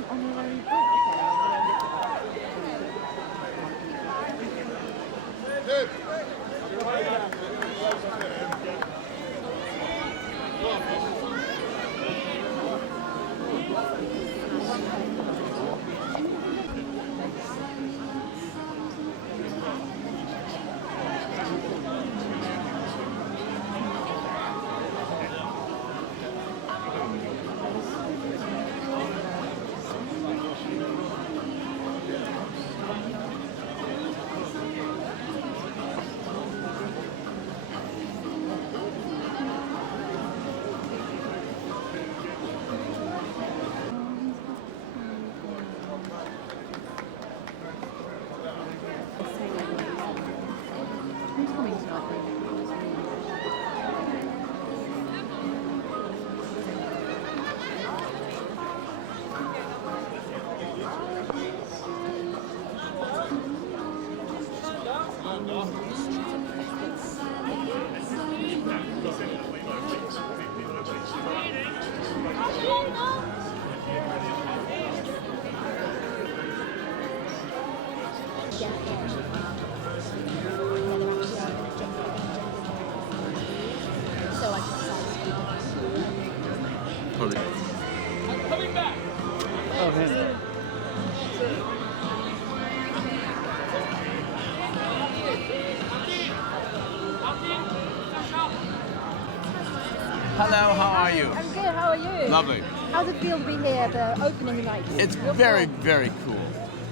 an honorary point. Okay, I'm gonna look Who's coming tonight? So I Probably. Oh, man. Hello, how are you? I'm good, how are you? Lovely. How's it feel to be here at the opening night? It's Real very, cool. very cool.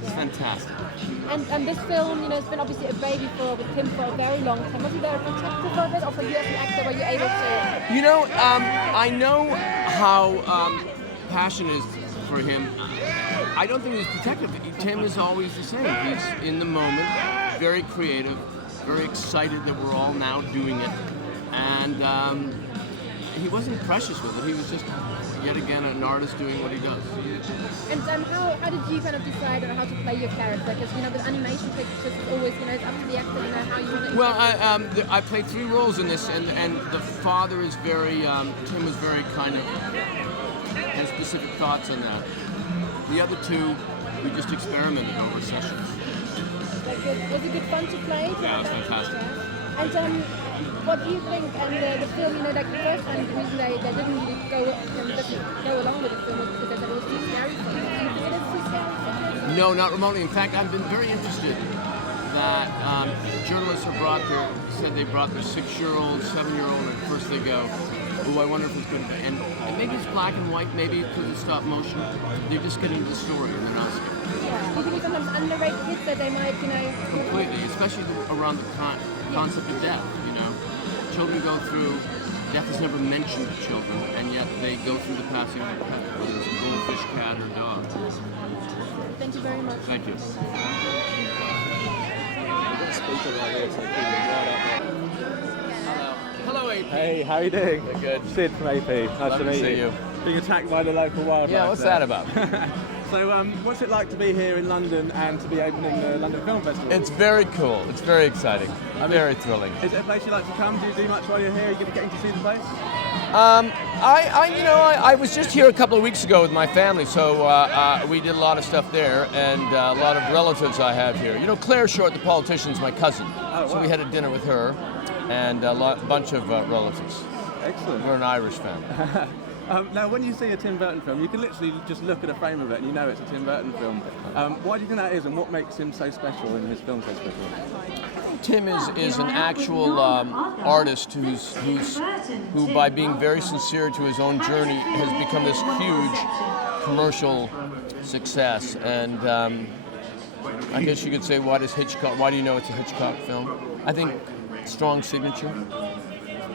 It's Yeah. fantastic. And this film, you know, it's been obviously a baby with Tim for a very long time. Was he very protective of it, or for you as an actor, were you able to? You know, I know how passion is for him. I don't think he's protective. Tim is always the same. He's in the moment, very creative, very excited that we're all now doing it. And he wasn't precious with it. He was just, yet again, an artist doing what he does. And how did you kind of decide on how to play your character? Because, you know, with animation pictures, it's always, you know, it's up to the actor, you know, how you want to... Well, I played 3 roles in this, and the father is very, Tim was very kind of, had specific thoughts on that. The other 2, we just experimented over sessions. Was it good fun to play? Yeah, it was fantastic. And what do you think? And the film, you know, like the first time, the reason they didn't really go along with the film was because it was too scary for them. Do you think it is too scary for them? No, not remotely. In fact, I've been very interested that journalists said they brought their 6-year-old, 7-year-old, and first they go, oh, I wonder if it's good. And maybe it's black and white, maybe because it's stop motion. They're just getting to the story and they're not scared. Yeah. Do you think we sometimes underrate kids that they might, you know... Completely, especially around the concept of death, you know. Children go through, death is never mentioned to children, and yet they go through the passing of a pet, whether it's a goldfish, cat, or dog. Thank you very much. Thank you. Hello, AP. Hey, how are you doing? Good. Sid from AP. Nice Love to meet see you. you. Being attacked by the local wildlife. Yeah, what's there. that about? So, what's it like to be here in London and to be opening the London Film Festival? It's very cool. It's very exciting. Very thrilling. Is it a place you like to come? Do you do much while you're here? Are you getting to see the place? I was just here a couple of weeks ago with my family, so we did a lot of stuff there, and a lot of relatives I have here. You know, Claire Short, the politician's my cousin, so we had a dinner with her, and a bunch of relatives. Excellent. We're an Irish family. Now, when you see a Tim Burton film, you can literally just look at a frame of it and you know it's a Tim Burton film. Why do you think that is, and what makes him so special and his film so special? Tim is an actual artist who, by being very sincere to his own journey, has become this huge commercial success. And I guess you could say, why do you know it's a Hitchcock film? I think strong signature.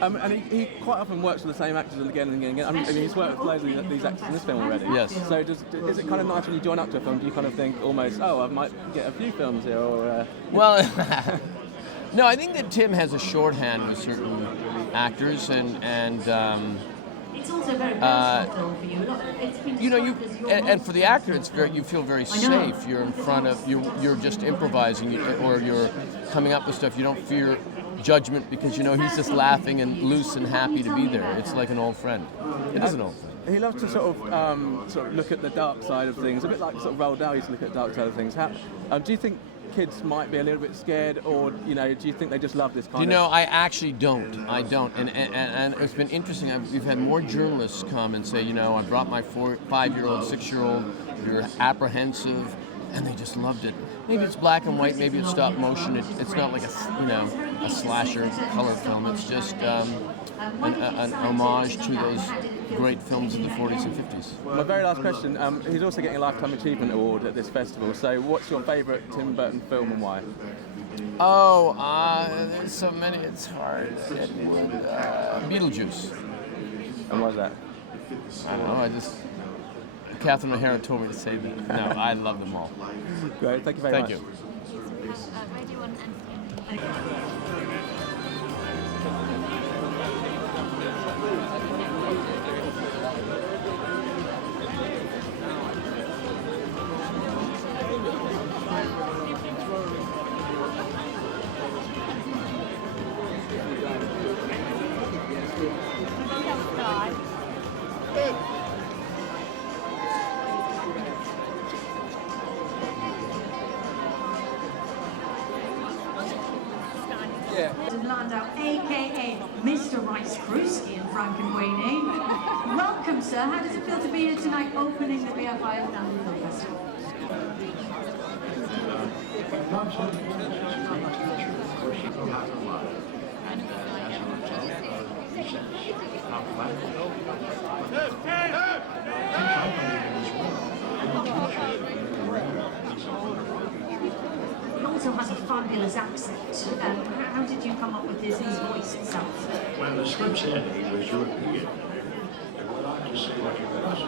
And he quite often works with the same actors again and again and again. I mean, he's worked with loads of these actors in this film already. Yes. So is it kind of nice when you join up to a film, do you kind of think almost, oh, I might get a few films here, or... Well, no, I think that Tim has a shorthand with certain actors, and it's also very versatile for you. you know, and for the actor, you feel very safe. You're in front of, you're just improvising, or you're coming up with stuff. You don't fear judgment because he's just laughing and loose and happy to be there. It's like an old friend. It is an old friend. He loves to sort of look at the dark side of things, a bit like sort of Roald Dahl used to look at the dark side of things. Do you think kids might be a little bit scared, or do you think they just love this kind of? I actually don't. I don't, and it's been interesting. We've had more journalists come and say, I brought my 5-year-old, 6-year-old. You're apprehensive, and they just loved it. Maybe it's black and white. Maybe it's stop motion. It's not like a slasher color film. It's just an homage to those great films of the 40s and 50s. My very last question, he's also getting a Lifetime Achievement Award at this festival, so what's your favourite Tim Burton film and why? There's so many, it's hard. Beetlejuice. And why's that? I don't know, Catherine O'Hara told me to say that. No, I love them all. Great, thank you very much. Thank you. Radio 1 and Landau, a.k.a. Mr. Rice Krusky and Frankenweenie. Welcome, sir. How does it feel to be here tonight opening the BFI London Film Festival? He also has a fabulous accent. How did you come up with his voice itself? When the script said he was European, I would like to say what he was.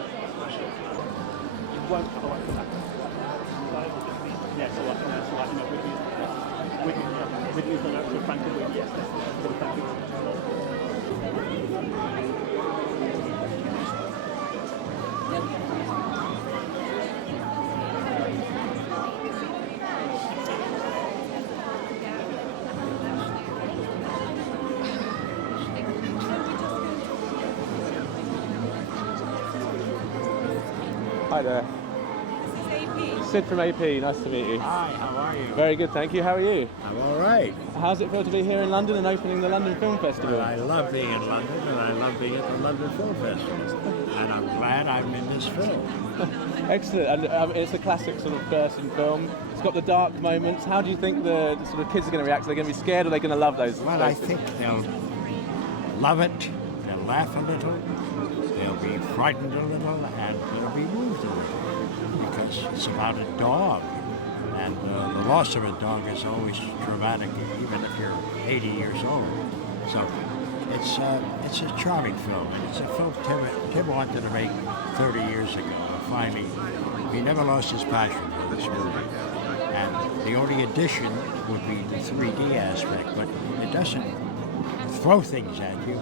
Yes, with the actual Frankenweenie, yes, Hi there. This is AP. Sid from AP, nice to meet you. Hi, how are you? Very good, thank you. How are you? I'm all right. How's it feel to be here in London and opening the London Film Festival? I love being in London and I love being at the London Film Festival. And I'm glad I'm in this film. Excellent, and it's a classic sort of Burton film. It's got the dark moments. How do you think the sort of kids are going to react? Are they going to be scared or are they going to love those? Well, I think they'll love it, they'll laugh a little, they'll be frightened a little, and they'll be moved a little. Because it's about a dog. And the loss of a dog is always traumatic, even if you're 80 years old. So it's a charming film, and it's a film Tim wanted to make 30 years ago. And finally, he never lost his passion for this movie. And the only addition would be the 3D aspect, but it doesn't throw things at you,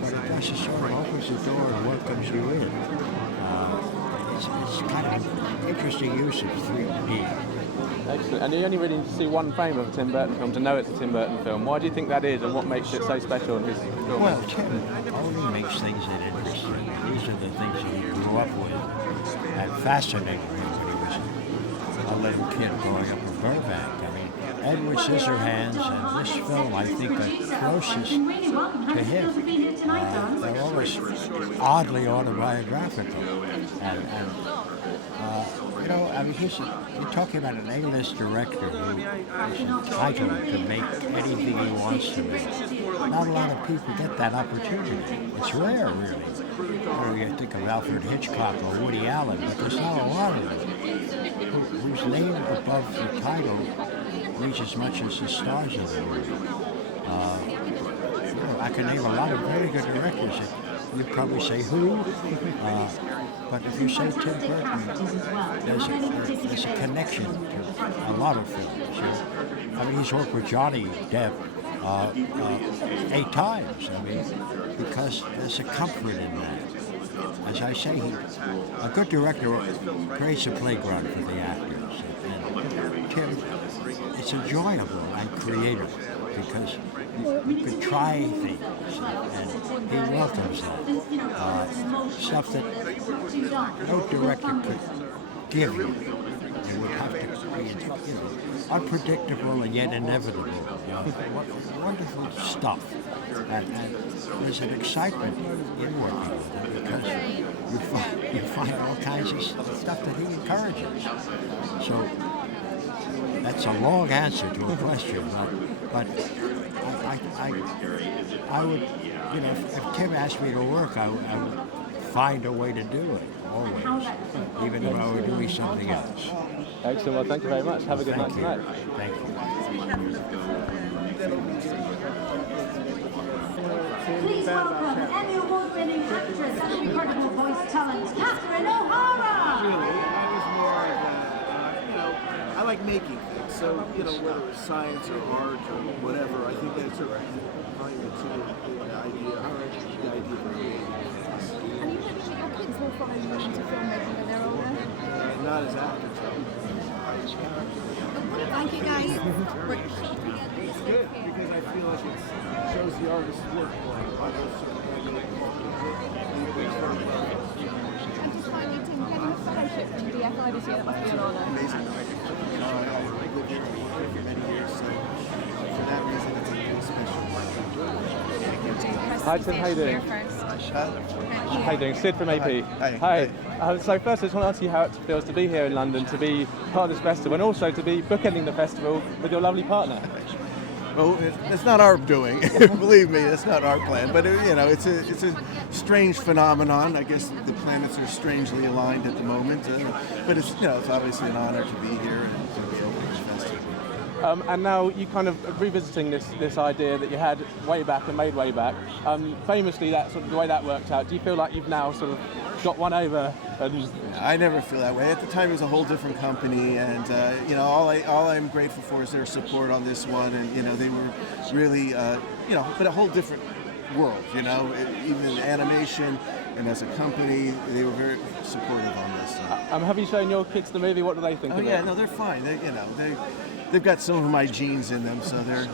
but it does just sort of opens the door and welcomes you in. It's kind of an interesting use of 3D. Excellent. And you only really need to see one frame of a Tim Burton film to know it's a Tim Burton film. Why do you think that is, and what makes it so special in his film? Well, Tim only makes things that interest him. These are the things that he grew up with and fascinated him when he was a little kid growing up in Burbank. I mean, Edward Scissorhands and this film, I think, are closest to him. They're almost oddly autobiographical. I mean, you're talking about an A-list director who is entitled to make anything he wants to make. Not a lot of people get that opportunity. It's rare, really. You think of Alfred Hitchcock or Woody Allen, but there's not a lot of them whose name above the title means as much as the stars of the movie. I can name a lot of very good directors. You'd probably say who, but if you say Tim Burton, there's a connection to a lot of films. I mean, he's worked with Johnny Depp 8 times. I mean, because there's a comfort in that. as I say, a good director creates a playground for the actors. And Tim, it's enjoyable and creative because you could try things, and he welcomes that. Stuff that no director could give you. It would have to be, unpredictable and yet inevitable. Wonderful stuff. And there's an excitement in working with him because you find all kinds of stuff that he encourages. So that's a long answer to a question, but I would, if Tim asked me to work, I would find a way to do it, always, even if I were doing something else. Excellent. Well, thank you very much. Have a good night tonight. Thank you. Please welcome Emmy Award-winning actress and incredible voice talent, Catherine O'Hara. Really, I was more of I like making things. So, whether it's science or art or whatever, I think that's sort of behind the two, the idea of creating. And you think that your kids will follow you into filmmaking when they're older? Not as actors, though. Thank you, guys. It's good because I feel like it shows the artist's work. And just finally, Tim, getting a fellowship from DFI this year, that must be an honour. Amazing. I lived here and worked here for many years, so for that reason, it's a really special. Hi Tim, how you doing? How you doing? Sid from AP. Hi. So first I just want to ask you how it feels to be here in London, to be part of this festival, and also to be bookending the festival with your lovely partner. Well, it's not our doing. Believe me, it's not our plan. But it's a strange phenomenon. I guess the planets are strangely aligned at the moment. But it's it's obviously an honor to be here and to be opening the festival. And now you kind of revisiting this idea that you had way back and made way back. Famously, that sort of the way that worked out. Do you feel like you've now sort of got one over? And I never feel that way. At the time, it was a whole different company, and all I'm grateful for is their support on this one. And they were really but a whole different world. Even in animation and as a company, they were very supportive on this. Have you shown your kids the movie? What do they think of it? Oh yeah, no, they're fine. They've got some of my genes in them, so they're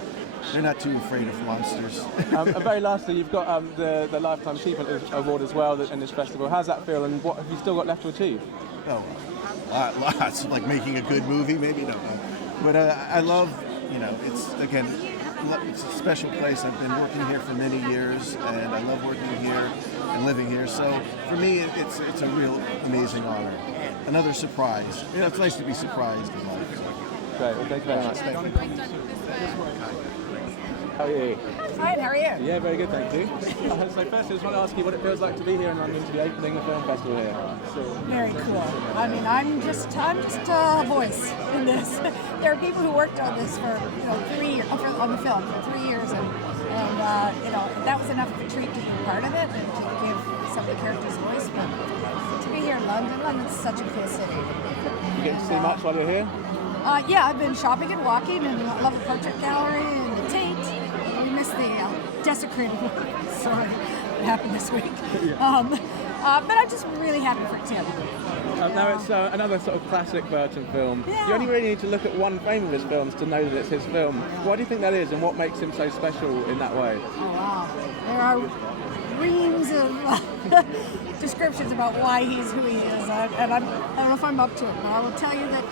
not too afraid of monsters. And very lastly, you've got the Lifetime Achievement Award as well in this festival. How's that feel, and what have you still got left to achieve? Oh, lots. Like making a good movie, maybe, no. But I love, it's a special place. I've been working here for many years, and I love working here and living here. So for me, it's a real amazing honor. Another surprise. It's nice to be surprised in life. Great. Well, thank you very much. How are you? Fine, how are you? Yeah, very good, thank you. So first, I just want to ask you what it feels like to be here in London to be opening the film festival here. Very cool. I mean, I'm just a voice in this. There are people who worked on this for 3 years on the film for 3 years, and that was enough of a treat to be part of it and to give some of the characters voice. But to be here in London's such a cool city. You get to see much while you're here? Yeah, I've been shopping and walking, and I love the Portrait Gallery and the Tate. We missed the desecrated one. Sorry, it happened this week. But I'm just really happy for Tim. Now it's another sort of classic Burton film. Yeah. You only really need to look at one frame of his films to know that it's his film. Why do you think that is, and what makes him so special in that way? Oh wow, there are reams of descriptions about why he's who he is, and I don't know if I'm up to it, but I will tell you that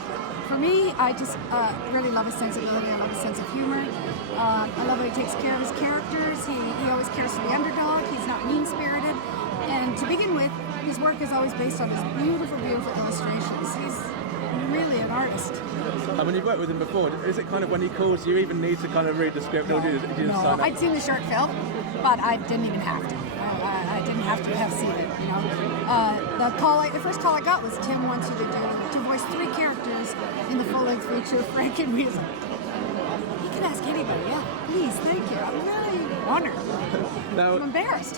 for me, I just really love his sensibility. I love his sense of humor. I love how he takes care of his characters. He always cares for the underdog. He's not mean-spirited. And to begin with, his work is always based on his beautiful, beautiful illustrations. He's really an artist. And when you've worked with him before, is it kind of when he calls, you even need to kind of read the script, or do you just No, sign up? I'd seen the short film, but I didn't even have to. I didn't have to have seen it, The first call I got was Tim wants you to voice 3 characters in the full-length feature Frankenweenie. You can ask anybody, yeah. Please, thank you. I'm really honored. Now, I'm embarrassed.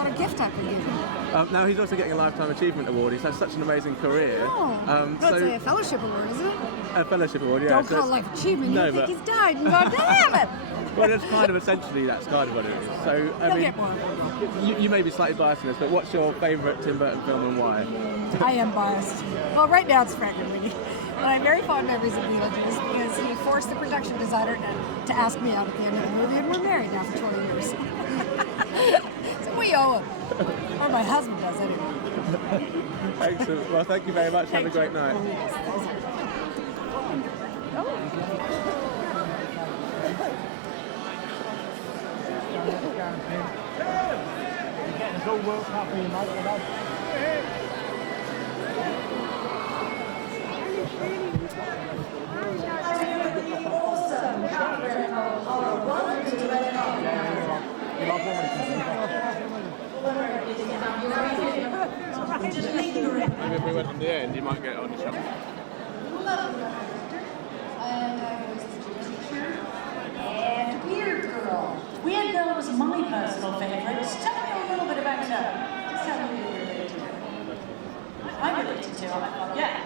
what a gift I could give you. Now he's also getting a Lifetime Achievement Award. He's had such an amazing career. Oh, that's a fellowship award, isn't it? A fellowship award, yeah. Don't so call it it's- life achievement. No, You think but- he's died and gone, damn it! Well, it's kind of essentially that's kind of what it is. So I He'll mean, get more. you may be slightly biased in this, but what's your favourite Tim Burton film and why? I am biased. Well, right now it's Frankenweenie. But I have very fond memories of Beetlejuice because he forced the production designer to ask me out at the end of the movie, and we're married now for 20 years. So we owe him. Or my husband does, anyway. Excellent. Well, thank you very much. Have a great night. Maybe if we went on the end, you might get on the shop. And Weird Girl. Weird Girl was my personal favourite. Tell me a little bit about her. Just tell me who you're related to. I'm related to her. Yeah.